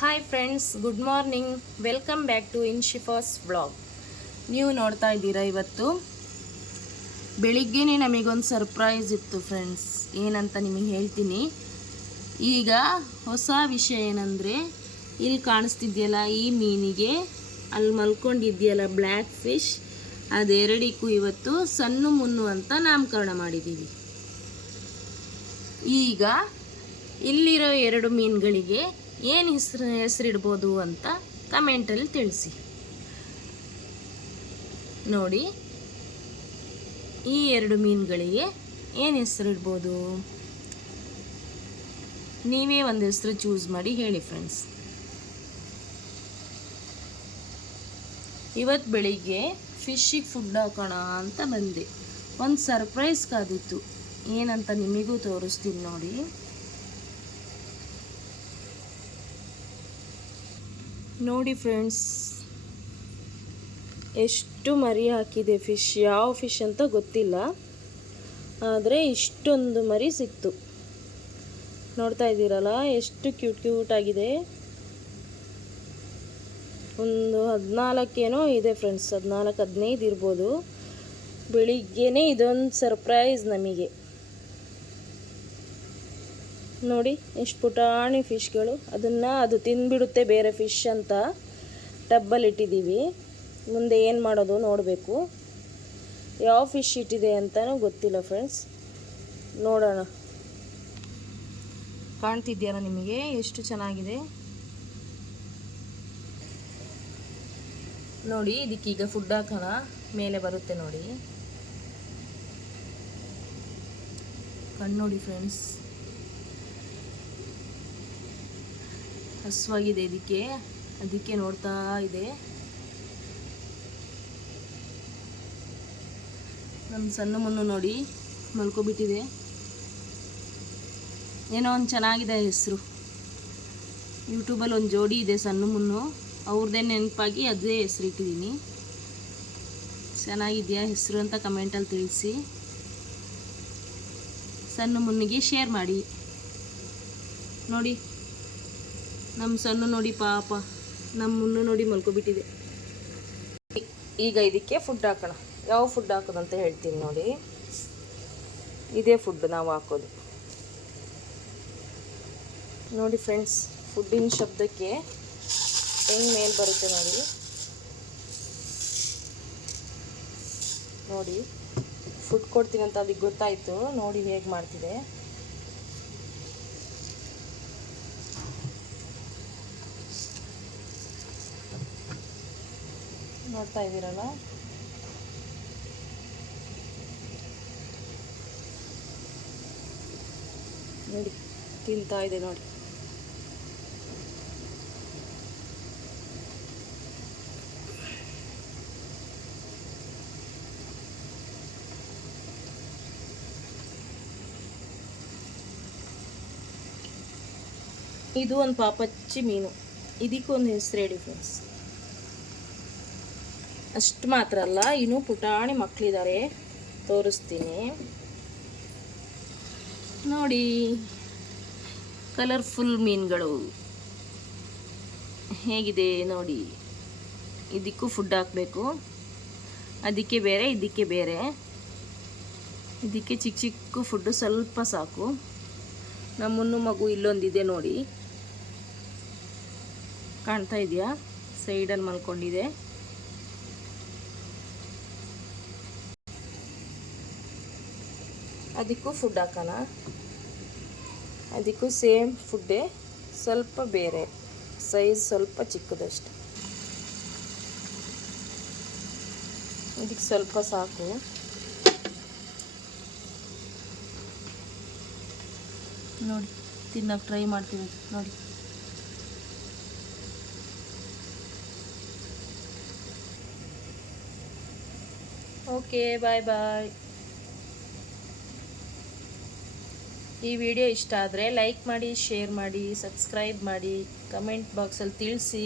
Hi friends, good morning. Welcome back to Inshifa's vlog. ನೀವು ನೋಡ್ತಾ ಇದ್ದೀರಾ, ಇವತ್ತು ಬೆಳಿಗ್ಗೆನೇ ನಮಗೊಂದು ಸರ್ಪ್ರೈಸ್ ಇತ್ತು ಫ್ರೆಂಡ್ಸ್. ಏನಂತ ನಿಮಗೆ ಹೇಳ್ತೀನಿ. ಈಗ ಹೊಸ ವಿಷಯ ಏನಂದರೆ, ಇಲ್ಲಿ ಕಾಣಿಸ್ತಿದೆಯಲ್ಲ ಈ ಮೀನಿಗೆ, ಅಲ್ಲಿ ಮಲ್ಕೊಂಡಿದೆಯಲ್ಲ ಬ್ಲ್ಯಾಕ್ ಫಿಶ್, ಅದೆರಡಕ್ಕೂ ಇವತ್ತು ಸಣ್ಣ ಮುನ್ನು ಅಂತ ನಾಮಕರಣ ಮಾಡಿದ್ದೀವಿ. ಈಗ ಇಲ್ಲಿರೋ ಎರಡು ಮೀನುಗಳಿಗೆ ಏನು ಹೆಸರಿಡ್ಬೋದು ಅಂತ ಕಮೆಂಟಲ್ಲಿ ತಿಳಿಸಿ. ನೋಡಿ, ಈ ಎರಡು ಮೀನುಗಳಿಗೆ ಏನು ಹೆಸರಿಡ್ಬೋದು, ನೀವೇ ಒಂದು ಹೆಸರು ಚೂಸ್ ಮಾಡಿ ಹೇಳಿ ಫ್ರೆಂಡ್ಸ್. ಇವತ್ತು ಬೆಳಿಗ್ಗೆ ಫಿಶ್ಶಿಗೆ ಫುಡ್ ಹಾಕೋಣ ಅಂತ ಬಂದೆ. ಒಂದು ಸರ್ಪ್ರೈಸ್ ಕಾದಿತ್ತು, ಏನಂತ ನಿಮಗೂ ತೋರಿಸ್ತೀನಿ ನೋಡಿ. ನೋಡಿ ಫ್ರೆಂಡ್ಸ್, ಎಷ್ಟು ಮರಿ ಹಾಕಿದೆ ಫಿಶ್. ಯಾವ ಫಿಶ್ ಅಂತ ಗೊತ್ತಿಲ್ಲ, ಆದರೆ ಇಷ್ಟೊಂದು ಮರಿ ಸಿಕ್ತು. ನೋಡ್ತಾ ಇದ್ದೀರಲ್ಲ ಎಷ್ಟು ಕ್ಯೂಟ್ ಆಗಿದೆ. ಒಂದು 14 ಇದೆ ಫ್ರೆಂಡ್ಸ್, 14-15 ಇರ್ಬೋದು. ಬೆಳಿಗ್ಗೆನೇ ಇದೊಂದು ಸರ್ಪ್ರೈಸ್ ನಮಗೆ. ನೋಡಿ ಎಷ್ಟು ಪುಟಾಣಿ ಫಿಶ್ಗಳು. ಅದು ತಿಂದ್ಬಿಡುತ್ತೆ ಬೇರೆ ಫಿಶ್ ಅಂತ ಟಬ್ಬಲ್ಲಿ ಇಟ್ಟಿದ್ದೀವಿ. ಮುಂದೆ ಏನು ಮಾಡೋದು ನೋಡಬೇಕು. ಯಾವ ಫಿಶ್ ಇಟ್ಟಿದೆ ಅಂತಲೂ ಗೊತ್ತಿಲ್ಲ ಫ್ರೆಂಡ್ಸ್. ನೋಡೋಣ. ಕಾಣ್ತಿದ್ಯಲ್ಲ ನಿಮಗೆ ಎಷ್ಟು ಚೆನ್ನಾಗಿದೆ ನೋಡಿ. ಇದಕ್ಕೀಗ ಫುಡ್ ಹಾಕೋಣ. ಮೇಲೆ ಬರುತ್ತೆ ನೋಡಿ, ಕಣ್ಣು ನೋಡಿ ಫ್ರೆಂಡ್ಸ್. ಹಸುವಾಗಿದೆ ಅದಕ್ಕೆ ನೋಡ್ತಾ ಇದೆ. ನಮ್ಮ ಸಣ್ಣ ಮುನ್ನು ನೋಡಿ ಮಲ್ಕೊಬಿಟ್ಟಿದೆ. ಏನೋ ಒಂದು ಚೆನ್ನಾಗಿದೆ ಹೆಸರು. ಯೂಟ್ಯೂಬಲ್ಲಿ ಒಂದು ಜೋಡಿ ಇದೆ ಸಣ್ಣ ಮುನ್ನು, ಅವ್ರದ್ದೇ ನೆನಪಾಗಿ ಅದೇ ಹೆಸರು ಇಟ್ಟಿದ್ದೀನಿ. ಚೆನ್ನಾಗಿದೆಯಾ ಹೆಸರು ಅಂತ ಕಮೆಂಟಲ್ಲಿ ತಿಳಿಸಿ. ಸಣ್ಣ ಮುನ್ನಿಗೆ ಶೇರ್ ಮಾಡಿ. ನೋಡಿ ನಮ್ಮ ಸಣ್ಣ ನೋಡಿ, ಪಾಪ ನಮ್ಮ ಮುನ್ನು ನೋಡಿ ಮಲ್ಕೊಬಿಟ್ಟಿದೆ. ಈಗ ಇದಕ್ಕೆ ಫುಡ್ ಹಾಕೋಣ. ಯಾವ ಫುಡ್ ಹಾಕೋದು ಅಂತ ಹೇಳ್ತೀನಿ ನೋಡಿ. ಇದೇ ಫುಡ್ ನಾವು ಹಾಕೋದು ನೋಡಿ ಫ್ರೆಂಡ್ಸ್. ಫುಡ್ಡಿನ ಶಬ್ದಕ್ಕೆ ಹೆಂಗೆ ಮೇಲೆ ಬರುತ್ತೆ ನೋಡಿ. ನೋಡಿ ಫುಡ್ ಕೊಡ್ತೀನಿ ಅಂತ ಅದಕ್ಕೆ ಗೊತ್ತಾಯಿತು. ನೋಡಿ ಹೇಗೆ ಮಾಡ್ತಿದೆ. ನೋಡ್ತಾ ಇದ್ದೀರಲ್ಲ, ನೋಡಿ ತಿಂತಾ ಇದೆ ನೋಡಿ. ಇದು ಒಂದು ಪಾಪಚ್ಚಿ ಮೀನು. ಇದಕ್ಕೊಂದು ಹೆಸರು ಹೇಳಿ ಫ್ರೆಂಡ್ಸ್. ಅಷ್ಟು ಮಾತ್ರ ಅಲ್ಲ, ಇನ್ನೂ ಪುಟಾಣಿ ಮಕ್ಕಳಿದ್ದಾರೆ, ತೋರಿಸ್ತೀನಿ ನೋಡಿ. ಕಲರ್ಫುಲ್ ಮೀನುಗಳು ಹೇಗಿದೆ ನೋಡಿ. ಇದಕ್ಕೂ ಫುಡ್ ಹಾಕಬೇಕು. ಅದಕ್ಕೆ ಬೇರೆ, ಇದಕ್ಕೆ ಬೇರೆ. ಇದಕ್ಕೆ ಚಿಕ್ಕ ಚಿಕ್ಕ ಫುಡ್ಡು ಸ್ವಲ್ಪ ಸಾಕು. ನಮ್ಮನ್ನು ಮಗು ಇಲ್ಲೊಂದಿದೆ ನೋಡಿ, ಕಾಣ್ತಾ ಇದೆಯಾ, ಸೈಡಲ್ಲಿ ಮಲ್ಕೊಂಡಿದೆ. ಅದಕ್ಕೂ ಫುಡ್ ಹಾಕೋಣ. ಅದಕ್ಕೂ ಸೇಮ್ ಫುಡ್ಡೇ, ಸ್ವಲ್ಪ ಬೇರೆ ಸೈಜ್, ಸ್ವಲ್ಪ ಚಿಕ್ಕದಷ್ಟು. ಇದಕ್ಕೆ ಸ್ವಲ್ಪ ಸಾಕು. ನೋಡಿ ತಿನ್ನಕ್ಕೆ ಟ್ರೈ ಮಾಡ್ತೀವಿ ನೋಡಿ. ಓಕೆ, ಬಾಯ್ ಬಾಯ್. ಈ ವಿಡಿಯೋ ಇಷ್ಟ ಆದರೆ ಲೈಕ್ ಮಾಡಿ, ಶೇರ್ ಮಾಡಿ, ಸಬ್ಸ್ಕ್ರೈಬ್ ಮಾಡಿ. ಕಮೆಂಟ್ ಬಾಕ್ಸಲ್ಲಿ ತಿಳಿಸಿ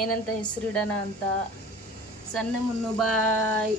ಏನಂತ ಹೆಸರಿಡೋಣ ಅಂತ. ಸಣ್ಣ ಮುನ್ನು ಬಾಯ್.